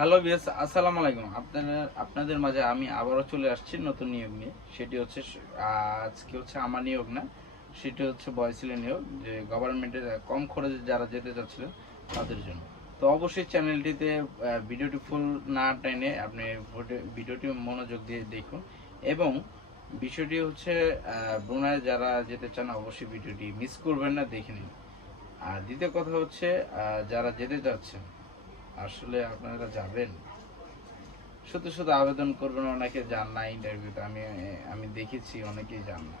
Hello viewers, আসসালামু আলাইকুম। আপনাদের মাঝে আমি আবারও চলে আসছি নতুন নিয়োগ নিয়ে। সেটি হচ্ছে আজকে হচ্ছে আমার নিয়োগ না, সেটি হচ্ছে বয়সিলের নিয়োগ, যে গভর্নমেন্টের কম খরচে যারা যেতে চাচ্ছিলেন তাদের জন্য। তো অবশ্যই চ্যানেলটিতে ভিডিওটি ফুল না টেনে আপনি ভিডিওটি মনোযোগ দিয়ে দেখুন। এবং বিষয়টি হচ্ছে ব্রুনাই যারা যেতে চান অবশ্যই ভিডিওটি মিস করবেন না, দেখে নিন। আর দ্বিতীয় কথা হচ্ছে যারা যেতে চাচ্ছেন, আসলে আপনারা যাবেন, শুধু শুধু আবেদন করবেন, অনেকে যান না ইন্টারভিউতে। আমি আমি দেখেছি অনেকেই যান না।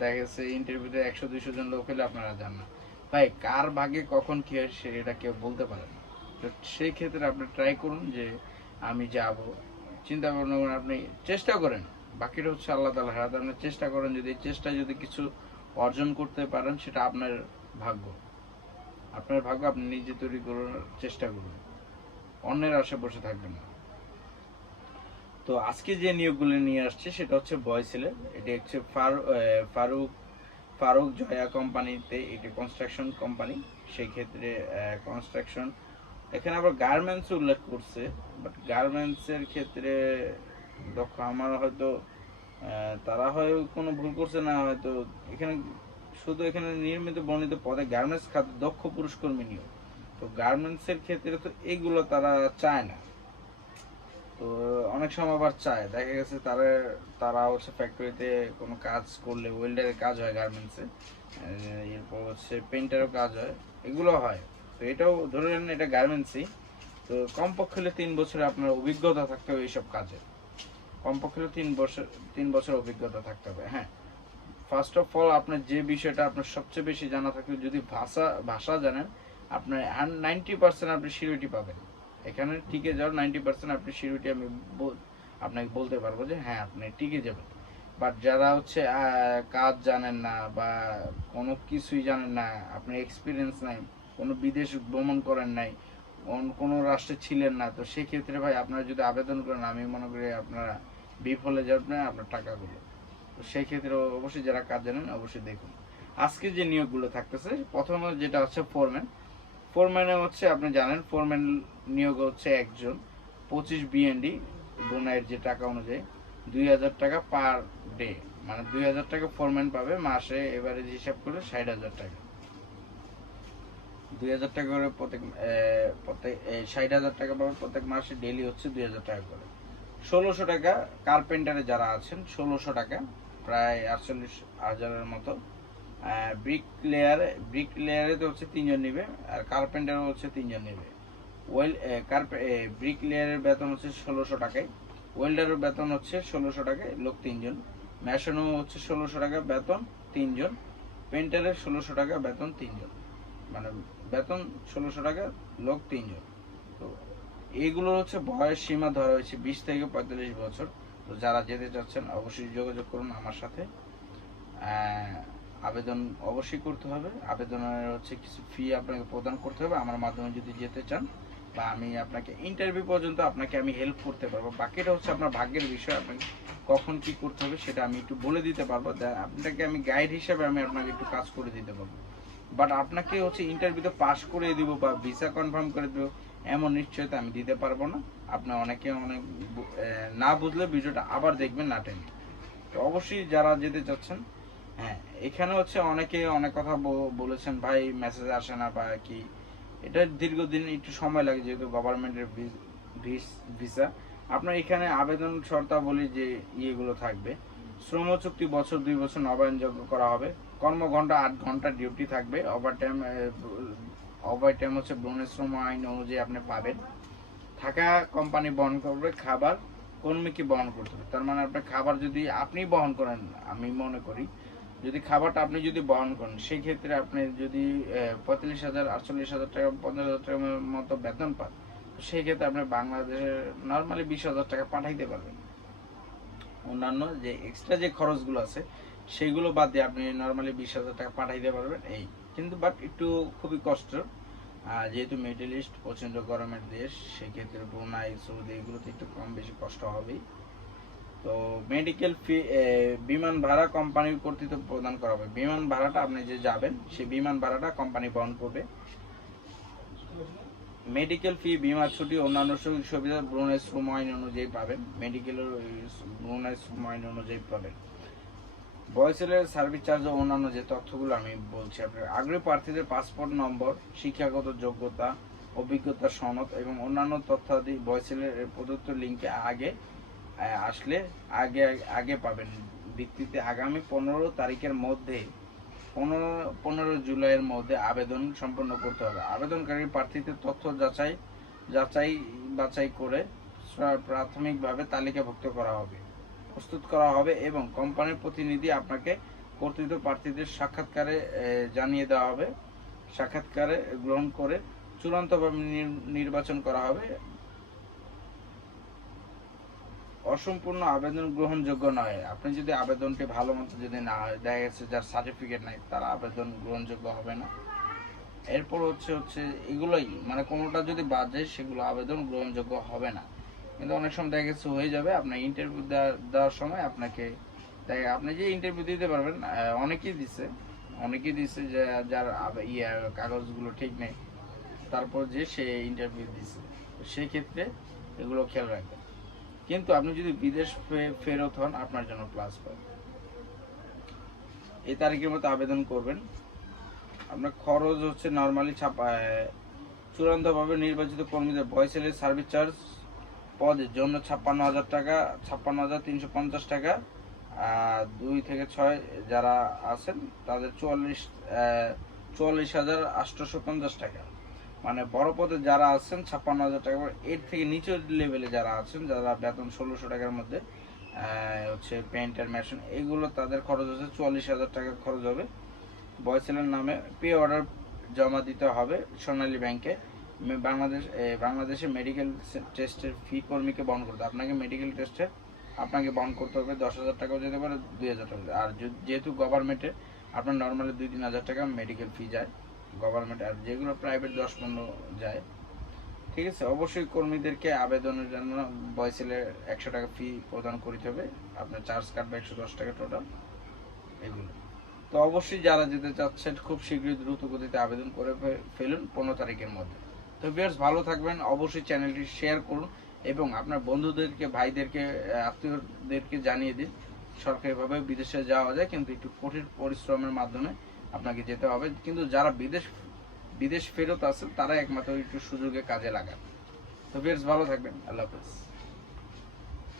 দেখা গেছে ইন্টারভিউতে 100-200 জন লোক হলে আপনারা যান না। ভাই, কার ভাগ্যে কখন কি হয় সেটা কেউ বলতে পারে না। তো সেই ক্ষেত্রে আপনি ট্রাই করুন যে আমি যাব, চিন্তা ভাবনা করুন, আপনি চেষ্টা করেন। বাকিটা হচ্ছে আল্লাহ তাআলার হাতে। আপনি চেষ্টা করেন, যদি চেষ্টা যদি কিছু অর্জন করতে পারেন সেটা আপনার ভাগ্য। আপনার ভাগ্য আপনি নিজে তৈরি করার চেষ্টা করুন, অন্যের আশে বসে থাকবেন না। তো আজকে যে নিয়োগগুলো নিয়ে আসছে সেটা হচ্ছে বয় ছেলে। এটি হচ্ছে ফারুক ফারুক জয়া কোম্পানিতে, একটি কনস্ট্রাকশন কোম্পানি। সেই ক্ষেত্রে কনস্ট্রাকশন, এখানে আবার গার্মেন্টস উল্লেখ করছে, বাট গার্মেন্টসের ক্ষেত্রে দক্ষ আমার হয়তো তারা হয় কোনো ভুল করছে, না হয়তো এখানে শুধু এখানে নির্মিত বর্ণিত পদে গার্মেন্টস খাতে দক্ষ পুরুষ কর্মী নিয়োগ। তো গার্মেন্টসের ক্ষেত্রে তো এগুলো তারা চায় না। তো অনেক সময় আবার চায়, দেখা গেছে তারা তারা হচ্ছে ফ্যাক্টরিতে কোনো কাজ করলে, ওয়েল্ডারের কাজ হয় গার্মেন্টসে, এরপর হচ্ছে পেন্টারও কাজ হয়, এগুলো হয়। তো এটাও ধরে নেন এটা গার্মেন্টসই। তো কমপক্ষে হলে 3 বছরের আপনার অভিজ্ঞতা থাকতে হবে এইসব কাজে। কমপক্ষে হলে 3 বছর অভিজ্ঞতা থাকতে হবে। হ্যাঁ, ফার্স্ট অফ অল আপনার যে বিষয়টা আপনার সবচেয়ে বেশি জানা থাকবে, যদি ভাষা ভাষা জানেন, আপনার 90% আপনি সিকিউরিটি পাবেন। এখানে টিকে যাওয়ার 90% আপনি সিকিউরিটি আমি আপনাকে বলতে পারবো যে হ্যাঁ আপনি টিকে যাবেন। বাট যারা হচ্ছে কাজ জানেন না বা কোনো কিছুই জানেন না, আপনার এক্সপিরিয়েন্স নাই, কোনো বিদেশ ভ্রমণ করেন নাই, কোনো রাষ্ট্রে ছিলেন না, তো সেক্ষেত্রে ভাই আপনারা যদি আবেদন করেন, আমি মনে করি আপনারা বিফলে যাবেন আপনার টাকাগুলো। তো সেই ক্ষেত্রে অবশ্যই যারা কাজ জানেন অবশ্যই দেখুন। আজকে যে নিয়োগগুলো থাকতেছে, প্রথমে যেটা হচ্ছে ফোরম্যান। ফোরম্যানে হচ্ছে আপনি জানেন ফোরম্যান নিয়োগ হচ্ছে একজন 25 BND, ব্রুনাইয়ের যে টাকা অনুযায়ী 2,000 টাকা পার ডে, মানে 2,000 টাকা ফোরম্যান পাবে মাসে, এবারে হিসাব করে 60,000 টাকা। 2,000 টাকা করে প্রত্যেক প্রত্যেক 60,000 টাকা পাবে প্রত্যেক মাসে। ডেলি হচ্ছে 2,000 টাকা করে। 1600 টাকা কার্পেন্টারে যারা আছেন, 1600 টাকা, প্রায় 48,000-এর মতো। ব্রিক লেয়ারে তো হচ্ছে 3 জন নিবে, আর কার্পেন্টারও হচ্ছে 3 জন নিবে। ওয়েল ব্রিক লেয়ারের বেতন হচ্ছে 1600 টাকায়, ওয়েল্ডারের বেতন হচ্ছে 1600 টাকায়, লোক 3 জন। ম্যাশনও হচ্ছে 1600 টাকা বেতন, 3 জন। পেন্টারের 1600 টাকা বেতন, 3 জন। মানে বেতন 1600 টাকা, লোক 3 জন। তো এইগুলোর হচ্ছে বয়স সীমা ধরা হয়েছে 20 থেকে 45 বছর। তো যারা যেতে চাচ্ছেন অবশ্যই যোগাযোগ করুন আমার সাথে। আবেদন অবশ্যই করতে হবে। আবেদনের হচ্ছে কিছু ফি আপনাকে প্রদান করতে হবে আমার মাধ্যমে যদি যেতে চান, বা আমি আপনাকে ইন্টারভিউ পর্যন্ত আপনাকে আমি হেল্প করতে পারবো। বাকিটা হচ্ছে আপনার ভাগ্যের বিষয়, আপনাকে কখন কি করতে হবে সেটা আমি একটু বলে দিতে পারবো, আপনাকে আমি গাইড হিসেবে আমি আপনাকে একটু কাজ করে দিতে পারবো। বাট আপনাকে হচ্ছে ইন্টারভিউতে পাস করে দিব বা ভিসা কনফার্ম করে দেবো এমন নিশ্চয়তা আমি দিতে পারবো না। আপনি অনেকে অনেক না বুঝলে ভিডিওটা আবার দেখবেন না টেনে। তো অবশ্যই যারা যেতে চাচ্ছেন, হ্যাঁ, এখানে হচ্ছে অনেকে অনেক কথা বলেছেন, ভাই মেসেজ আসে না বা কি। এটা দীর্ঘদিন একটু সময় লাগে, যেহেতু গভর্নমেন্টের ভিসা। আপনার এখানে আবেদন শর্তাবলী যে ইয়েগুলো থাকবে, শ্রম চুক্তি বছর 2 বছর নবায়নযোগ্য করা হবে, কর্মঘণ্টা 8 ঘন্টা ডিউটি থাকবে, ওভার টাইম হচ্ছে বনের শ্রম আইন অনুযায়ী আপনি পাবেন। থাকা কোম্পানি বহন করবে, খাবার কর্মীকে বহন করতে হবে। তার মানে আপনার খাবার যদি আপনি বহন করেন, আমি মনে করি যদি খাবারটা আপনি যদি বহন করেন, সেই ক্ষেত্রে আপনি যদি 45,000, 48,000 টাকা, 50,000 টাকার মতো বেতন পান, সেই ক্ষেত্রে আপনি বাংলাদেশে নর্মালি 20,000 টাকা পাঠাইতে পারবেন। অন্যান্য যে এক্সট্রা যে খরচগুলো আছে সেইগুলো বাদ দিয়ে আপনি নর্মালি 20,000 টাকা পাঠাইতে পারবেন এই। কিন্তু বাট একটু খুবই কষ্ট, যেহেতু মিডল ইস্ট প্রচণ্ড গরমের দেশ, সেক্ষেত্রে ব্রুনাই, সৌদি এগুলোতে একটু কম বেশি কষ্ট হবেই। তো মেডিকেল ফি, বিমান ভাড়া কোম্পানি কর্তৃক প্রদান করা হবে। বিমান ভাড়াটা আপনি যে যাবেন সেই বিমান ভাড়াটা কোম্পানি বহন করবে। মেডিকেল ফি, বীমা ছুটি, অন্যান্য সুযোগ সুবিধা ব্রুনাই শ্রম আইন অনুযায়ী পাবেন। মেডিকেলের ব্রুনাই শ্রম আইন অনুযায়ী পাবেন। বয়সেলের সার্ভিস চার্জ ও অন্যান্য যে তথ্যগুলো আমি বলছি, আপনার আগ্রহী প্রার্থীদের পাসপোর্ট নম্বর, শিক্ষাগত যোগ্যতা, অভিজ্ঞতা সনদ এবং অন্যান্য তথ্যাদি বয়সেলের প্রদত্ত লিঙ্কে আসলে আগে পাবেন। ভিত্তিতে আগামী 15 তারিখের মধ্যে 15 জুলাইয়ের মধ্যে আবেদন সম্পন্ন করতে হবে। আবেদনকারী প্রার্থীদের তথ্য যাচাই বাছাই করে প্রাথমিকভাবে তালিকাভুক্ত করা হবে, প্রস্তুত করা হবে এবং কোম্পানির প্রতিনিধি আপনাকে কর্তৃত্ব প্রার্থীদের সাক্ষাৎকারে জানিয়ে দেওয়া হবে। সাক্ষাৎকারে গ্রহণ করে চূড়ান্তভাবে নির্বাচন করা হবে। অসম্পূর্ণ আবেদন গ্রহণযোগ্য নয়। আপনি যদি আবেদনটি ভালো মতো যদি না হয়, দেখা গেছে যার সার্টিফিকেট নাই তার আবেদন গ্রহণযোগ্য হবে না। এরপর হচ্ছে এগুলোই, মানে কোনোটা যদি বাদ যায় সেগুলো আবেদন গ্রহণযোগ্য হবে না। কিন্তু অনেক সময় দেখা গেছে হয়ে যাবে। আপনার ইন্টারভিউ দেওয়ার সময় আপনাকে আপনি যে ইন্টারভিউ দিতে পারবেন, অনেকেই দিছে যে যার কাগজগুলো ঠিক নেই, তারপর যে সে ইন্টারভিউ দিছে, সেই ক্ষেত্রে এগুলো খেয়াল রাখবেন। কিন্তু আপনি যদি বিদেশ ফেরত হন, আপনার জন্য প্লাস পাবেন। এই তারিখের মধ্যে আবেদন করবেন। আপনার খরচ হচ্ছে নর্মালি চূড়ান্তভাবে নির্বাচিত কর্মীদের বয়সেলের সার্ভিস চার্জ পদের জন্য 56,000 টাকা, 56,350 টাকা। 2 থেকে 6 যারা আছেন তাদের 44,850 টাকা। মানে বড় পদে যারা আছেন 56,000 টাকা। এর থেকে নিচের লেভেলে যারা আছেন, যারা বেতন 1600 টাকার মধ্যে হচ্ছে পেইন্টার, মেশিন, এগুলো তাদের খরচ হচ্ছে 44,000 টাকা খরচ হবে। বয়সেলের নামে পে অর্ডার জমা দিতে হবে সোনালী ব্যাংকে। বাংলাদেশে মেডিকেল টেস্টের ফি কর্মীকে বহন করতে, আপনাকে বহন করতে হবে 10,000 টাকাও যেতে পারে, 2,000 টাকা। আর যেহেতু গভর্নমেন্টে আপনার নর্মালি 2-3 হাজার টাকা মেডিকেল ফি যায় গভর্নমেন্ট, আর যেগুলো প্রাইভেট 10-15 যায়। ঠিক আছে, অবশ্যই কর্মীদেরকে আবেদনের জন্য বয়সেলে 100 টাকা ফি প্রদান করতে হবে। আপনার চার্জ কাটবে 110 টাকা টোটাল এগুলো। তো অবশ্যই যারা যেতে চাচ্ছেন খুব শীঘ্রই দ্রুত গতিতে আবেদন করে ফেলুন 15 তারিখের মধ্যে। তো ভিউয়ার্স, ভালো থাকবেন। অবশ্যই চ্যানেলটি শেয়ার করুন এবং আপনার বন্ধুদেরকে, ভাইদেরকে, আত্মীয়দেরকে জানিয়ে দিন সরকারিভাবে বিদেশে যাওয়া যায়, কিন্তু একটু কঠিন পরিশ্রমের মাধ্যমে আপনাকে যেতে হবে। কিন্তু যারা বিদেশ ফেরত আছেন তারা একমাত্র একটু সুযোগে কাজে লাগান। তো ভিউয়ার্স, ভালো থাকবেন। আল্লাহ হাফেজ।